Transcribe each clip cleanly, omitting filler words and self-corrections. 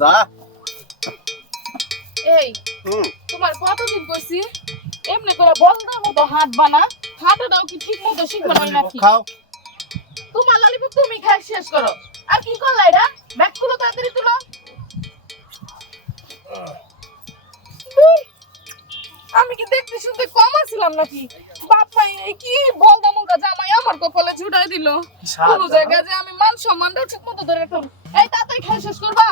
মজা। এই তোমার কতদিন কইছি এমনি করে বলদার মতো হাত বানা, হাতটাও কি ঠিক মতো শিখবে না নাকি? খাও। তোমার ললিপপ তুমি খাই শেষ করো। আর কি করলা এটা? ব্যাগগুলো তাড়াতাড়ি তুলো। আমি কি দেখতে শুনতে কম আছিলাম নাকি? বাপ্পা এই কি বলদা মুলদা জামাই আমার কপালে ঝুটাই দিল। পুরো জায়গা যে আমি মান সম্মানটা ঠিক মতো ধরে রাখলাম। এই তাড়াতাড়ি খাই শেষ করবা।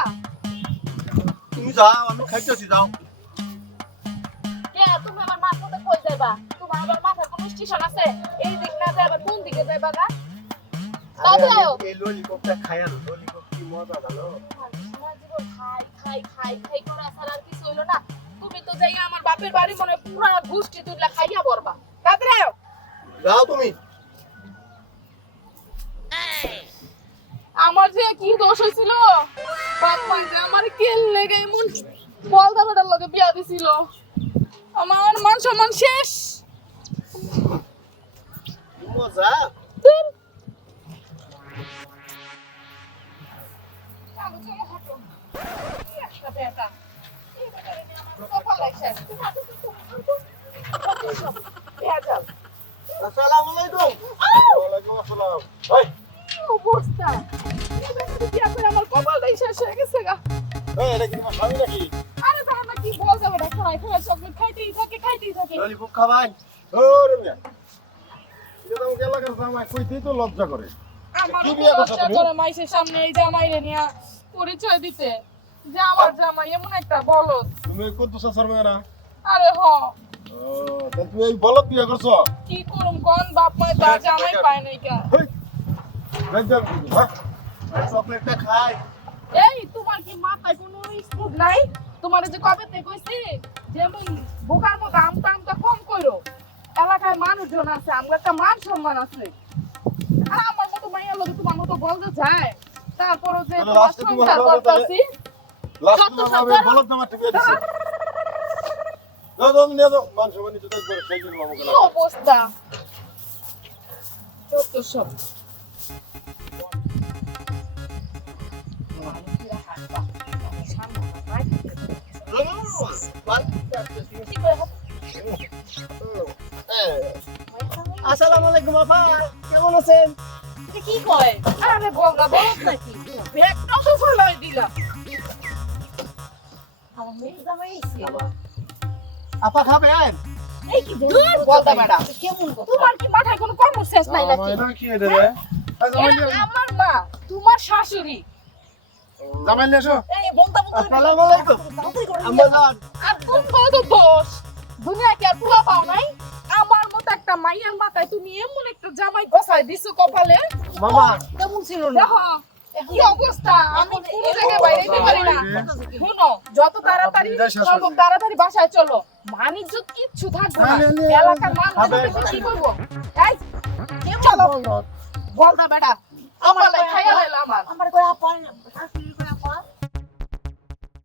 তুমি যাও, আমি খাইতেছি, যাও। কে তুমি আমার মাথাতে কই যাইবা? তোমার আবার মাথার কোনো স্টেশন আছে? এই দিক না যাই আবার কোন দিকে যাইবা না? তাড়াতাড়ি আয়ো। এই ললিপপটা খাই আর ললিপপ কি মজা জানো? সারা জীবন খাই খাই খাই খাই করে আসার আর কিছু হইলো না। তুমি তো যাই আমার বাপের বাড়ি মনে হয় পুরা গুষ্টি তুললা খাইয়া বরবা। তাড়াতাড়ি আয়ো। যাও তুমি। আমার যে কি দোষ হয়েছিল, বাপ্পা যে আমার কেল লেগে এমন বলদা বেটার লগে বিয়া দিছিল, আমার মান সম্মান শেষ। মজা। ধুর। চলো, চলো, হাঁটো। কি একটা বেটা। এই বেটারে নিয়ে আমার কপাল লাগছে। তুমি হাঁটো তো, তুমি হাঁটো। হাঁটো সব। ভেজাল। আসসালামু আলাইকুম। ওয়ালাইকুম আসসালাম। এই, কি অবস্থা? এই বেটারে বিয়া করে আমার কপালটাই শেষ হয়ে গেছে গা। এটা কি তোমার স্বামী নাকি? আরে বাবা না কি বল যাবে না, খাই খাই চকলেট খাইতেই থাকে। ললিপপ খাবাই? ওরে মিয়া। এটা তো এলাকার জামাই, কইতেই তো লজ্জা করে। আমার কি বিয়ে করছো লজ্জা তুমি? করে মাইসের সামনে এই জামাইরে নিয়া পরিচয় দিতে যে আমার জামাই এমন একটা বলদ। তুমি কত সাসার মেয়ে না? আরে হ, তাহলে তুই এই বলদ বিয়ে করছো? কি করুম কোন বাপ মাই তার জামাই পায় নাই কা। হেই, গঞ্জাম দিবি, হ্যাঁ? চকলেটটা খাই। এই তোমার কি মাথায় কোনো স্পুড নাই? তোমার যে কবে থেকে কইছি যেমন বোকার মতো আমটা কম কইরো। এলাকায় মানুষজন আছে, আমার একটা মান সম্মান আছে। আর আমার মতো মাইয়া লোক তোমার মতো বলতে যায়, তারপরও যে তাহলে তোমার লাস্টে তোমার সংসার বাবা তাহলে- করতেছি। লাস্ট সত্য তোমার সত্য। বাবা বলদ জামা টিপে দিছে। যাও, যাও, নিয়ে যাও। মান সম্মান নিতে তো একবারে সেই দিন বাবু কি গেলাম। অবস্থা? সত্য সব। আসসালামু আলাইকুম আপা, কেমন আছেন? কি কয়? আরে বলনা বলত নাকি? ব্যাগটা তো ফলাই দিলাম। আমার মেয়ে জামাই এসে। আপা খাবেন? এই কি দূর বলদা ম্যাডাম। কেমন কথা? তোমার কি মাথায় কোনো কমন সেন্স নাই নাকি? এটা কি এটা রে? এরা আমার মা, তোমার শাশুড়ি। জামাই নিয়ে এসো। এই বলতা আসসালামু আলাইকুম। আম্মা জান, আর কোন কত দোষ? দুনিয়া কি আর পুরা পাও নাই? আমার মতো একটা মাইয়ার মাথায় তুমি এমন একটা জামাই বসাই দিছো কপালে। মামা কেমন ছিল না? দেখো কি অবস্থা, আমি পুরো জায়গায় বাইরে যেতে পারি না। শুনো, যত তাড়াতাড়ি সম্ভব তাড়াতাড়ি বাসায় চলো। মানিজ্য কিচ্ছু থাকবে না। এলাকার মানুষ কি করবো? এই চলো বলদা বেটা, আমার খাইয়া লাইলা আমার। আমার কই আপা